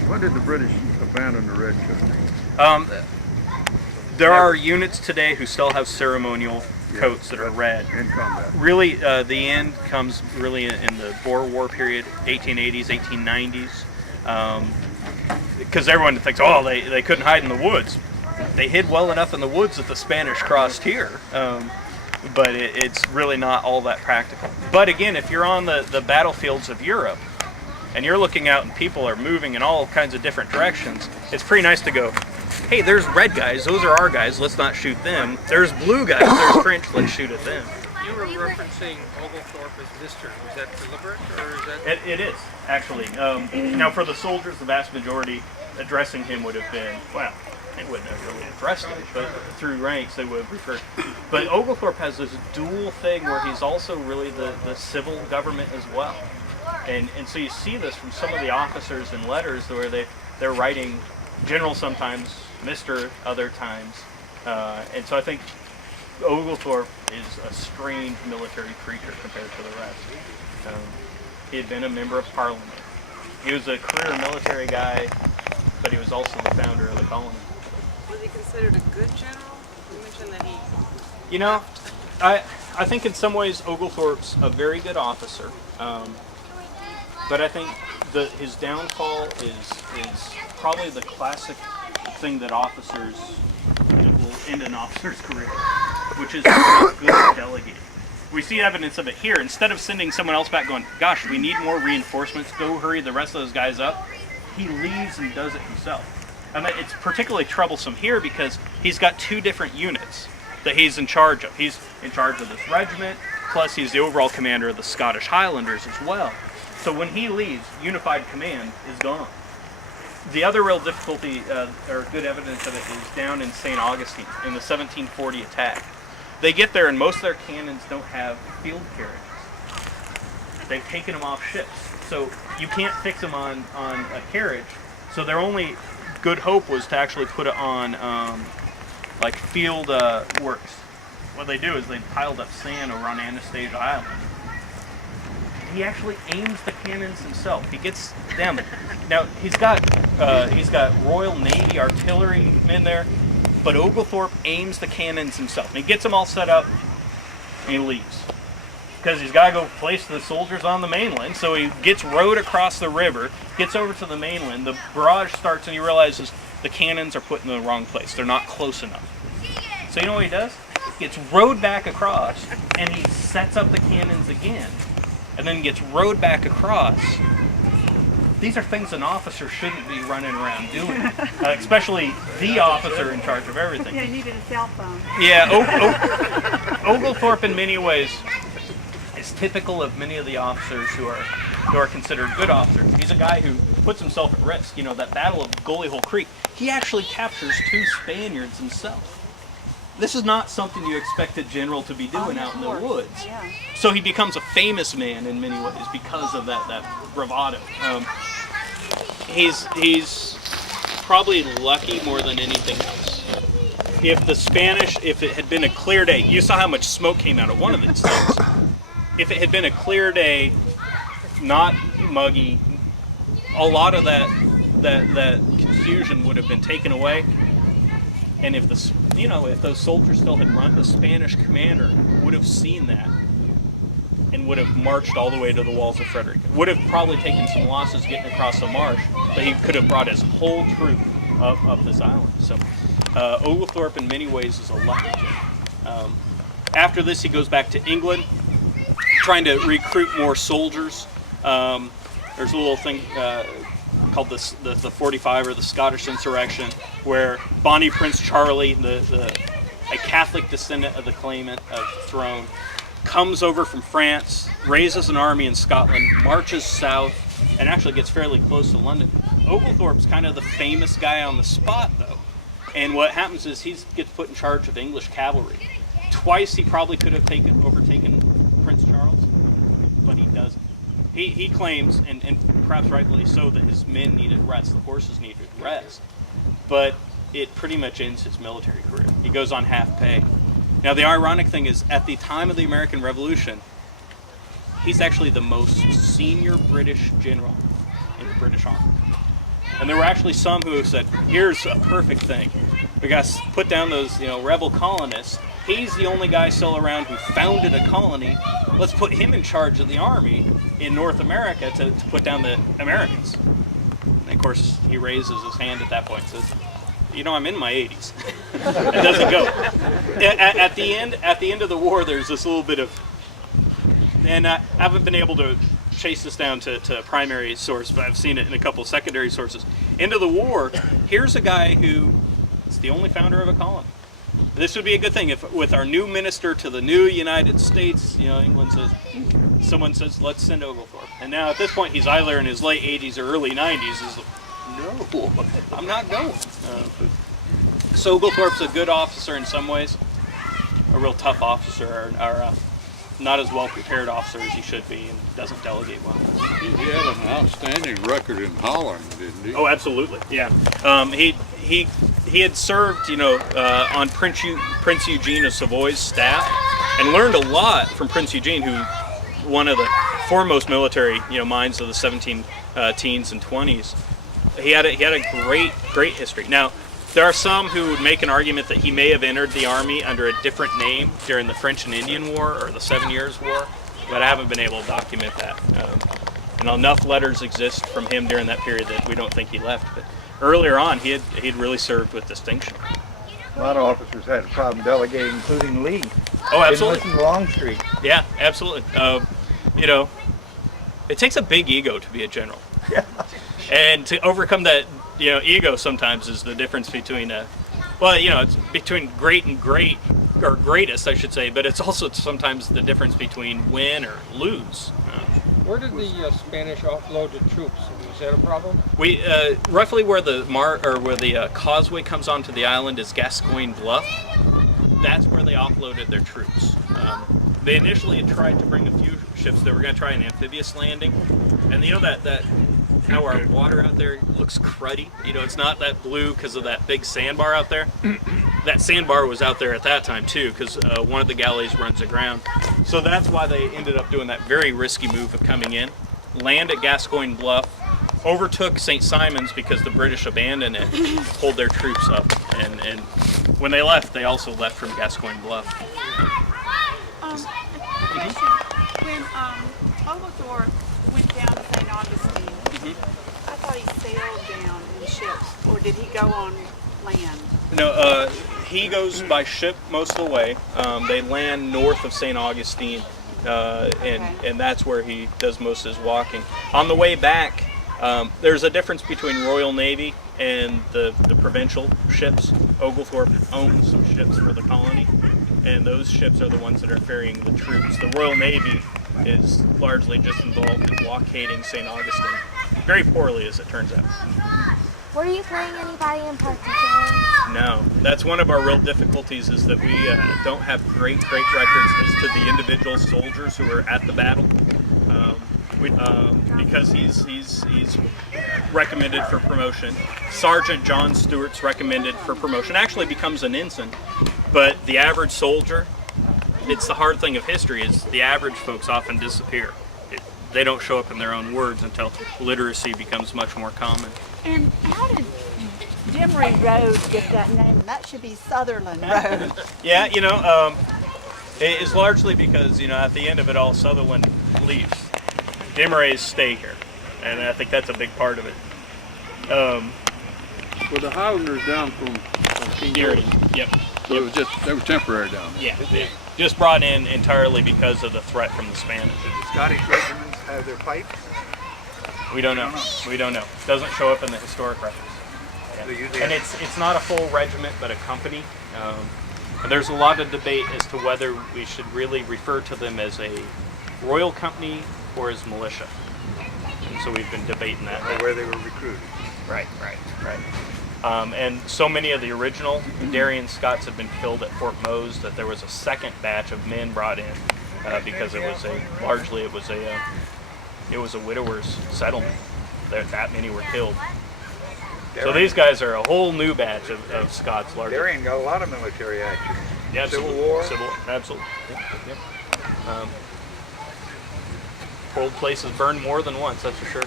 When did the British abandon the red coat? There are units today who still have ceremonial coats that are red. In combat. Really, the end comes really in the Boer War period, 1880s, 1890s. Because everyone thinks, oh, they couldn't hide in the woods. They hid well enough in the woods that the Spanish crossed here. But it's really not all that practical. But again, if you're on the battlefields of Europe, and you're looking out and people are moving in all kinds of different directions, it's pretty nice to go, hey, there's red guys, those are our guys, let's not shoot them. There's blue guys, there's French, let's shoot at them. You were referencing Oglethorpe as Mr. Was that deliberate, or is that... It is, actually. Now, for the soldiers, the vast majority addressing him would have been, well, they wouldn't have really addressed him, but through ranks they would have referred. But Oglethorpe has this dual thing where he's also really the civil government as well. And so you see this from some of the officers in letters where they're writing General sometimes, Mr. other times. And so I think Oglethorpe is a strange military creature compared to the rest. He had been a member of Parliament. He was a career military guy, but he was also the founder of the colony. Was he considered a good general? You mentioned that he... You know, I think in some ways Oglethorpe's a very good officer. But I think his downfall is probably the classic thing that officers will end an officer's career, which is not good delegating. We see evidence of it here. Instead of sending someone else back going, gosh, we need more reinforcements, go hurry the rest of those guys up, he leaves and does it himself. And it's particularly troublesome here because he's got two different units that he's in charge of. He's in charge of this regiment, plus he's the overall commander of the Scottish Highlanders as well. So when he leaves, unified command is gone. The other real difficulty, or good evidence of it, is down in St. Augustine in the 1740 attack. They get there and most of their cannons don't have field carriages. They've taken them off ships. So you can't fix them on a carriage. So their only good hope was to actually put it on like field works. What they do is they piled up sand over on Anastasia Island. He actually aims the cannons himself. He gets them. Now he's got Royal Navy artillery men there, but Oglethorpe aims the cannons himself. And he gets them all set up, and he leaves because he's got to go place the soldiers on the mainland. So he gets rowed across the river, gets over to the mainland. The barrage starts, and he realizes the cannons are put in the wrong place. They're not close enough. So you know what he does? He gets rowed back across, and he sets up the cannons again. And then gets rowed back across. These are things an officer shouldn't be running around doing, especially the officer in charge of everything. Yeah, he needed a cell phone. Yeah, Oglethorpe in many ways is typical of many of the officers who are considered good officers. He's a guy who puts himself at risk. You know, that Battle of Gully Hole Creek, he actually captures 2 Spaniards himself. This is not something you expect a general to be doing out in the woods. Yeah. So he becomes a famous man in many ways because of that bravado. He's probably lucky more than anything else. If it had been a clear day, you saw how much smoke came out of one of these things. If it had been a clear day, not muggy, a lot of that confusion would have been taken away. And if those soldiers still had run, the Spanish commander would have seen that and would have marched all the way to the walls of Frederick. Would have probably taken some losses getting across the marsh, but he could have brought his whole troop up this island. So Oglethorpe in many ways is a lucky general. After this, he goes back to England, trying to recruit more soldiers. There's a little thing called the 45 or the Scottish Insurrection, where Bonnie Prince Charlie, a Catholic descendant of the claimant of throne, comes over from France, raises an army in Scotland, marches south, and actually gets fairly close to London. Oglethorpe's kind of the famous guy on the spot, though. And what happens is he gets put in charge of English cavalry. Twice he probably could have overtaken Prince Charles, but he doesn't. He claims, and perhaps rightfully so, that his men needed rest, the horses needed rest, but it pretty much ends his military career. He goes on half pay. Now the ironic thing is, at the time of the American Revolution, he's actually the most senior British general in the British Army. And there were actually some who said, here's a perfect thing. We got to put down those, rebel colonists. He's the only guy still around who founded a colony. Let's put him in charge of the army in North America to put down the Americans. And of course, he raises his hand at that point and says, I'm in my 80s. It doesn't go. At the end of the war, there's this little bit of, and I haven't been able to chase this down to a primary source, but I've seen it in a couple of secondary sources. End of the war, here's a guy who is the only founder of a colony. This would be a good thing if, with our new minister to the new United States, England says, someone says, let's send Oglethorpe. And now at this point, he's either in his late 80s or early 90s. Is no, I'm not going. So Oglethorpe's a good officer in some ways, a real tough officer, or not as well prepared officer as he should be, and doesn't delegate well. He had an outstanding record in Holland, didn't he? Oh, absolutely, yeah. He had served, on Prince Eugene of Savoy's staff, and learned a lot from Prince Eugene, who one of the foremost military, minds of the 17 teens and 20s. He had a great history. Now, there are some who would make an argument that he may have entered the army under a different name during the French and Indian War or the 7 Years' War, but I haven't been able to document that. And enough letters exist from him during that period that we don't think he left. But earlier on, he had really served with distinction. A lot of officers had a problem delegating, including Lee. Oh, absolutely. Didn't listen to Longstreet. Yeah, absolutely. It takes a big ego to be a general. Yeah. And to overcome that, ego sometimes is the difference between, it's between great and great, or greatest, I should say, but it's also sometimes the difference between win or lose. Where did the Spanish offload the troops? Was that a problem? We roughly where the causeway comes onto the island is Gascoigne Bluff. That's where they offloaded their troops. They initially had tried to bring a few ships. They were going to try an amphibious landing, and that how our water out there looks cruddy. It's not that blue because of that big sandbar out there. That sandbar was out there at that time too, because one of the galleys runs aground. So that's why they ended up doing that very risky move of coming in, land at Gascoigne Bluff, overtook St. Simon's because the British abandoned it, pulled their troops up, and when they left, they also left from Gascoigne Bluff. When Oglethorpe went down to St. Augustine, I thought he sailed down in ships, or did he go on land? No, he goes by ship most of the way. They land north of St. Augustine, and that's where he does most of his walking. On the way back, there's a difference between Royal Navy and the provincial ships. Oglethorpe owns some ships for the colony, and those ships are the ones that are ferrying the troops. The Royal Navy is largely just involved in blockading St. Augustine, very poorly as it turns out. Were you playing anybody in particular? No, that's one of our real difficulties, is that we don't have great records as to the individual soldiers who are at the battle. Because he's recommended for promotion. Sergeant John Stewart's recommended for promotion. Actually becomes an ensign, but the average soldier, it's the hard thing of history, is the average folks often disappear. They don't show up in their own words until literacy becomes much more common. And how did Demery Road get that name? That should be Sutherland Road. Yeah, it's largely because, at the end of it all, Sutherland leaves. Demeray's stay here, and I think that's a big part of it. Well, the Highlanders down from King Erie, yep. So it was they were temporary down there. Yeah, just brought in entirely because of the threat from the Spanish. Scottish regiments have their pipes. We don't know. We don't know. Doesn't show up in the historic records. Yeah. And it's not a full regiment, but a company. And there's a lot of debate as to whether we should really refer to them as a royal company or as militia. And so we've been debating that. Or where they were recruited. Right. And so many of the original Darien Scots have been killed at Fort Mose that there was a second batch of men brought in because it was a widower's settlement. That many were killed. So these guys are a whole new batch of Scots, largely. Darien got a lot of military action. Yeah, Civil War. Absolutely. Yep. Cold places burned more than once, that's for sure.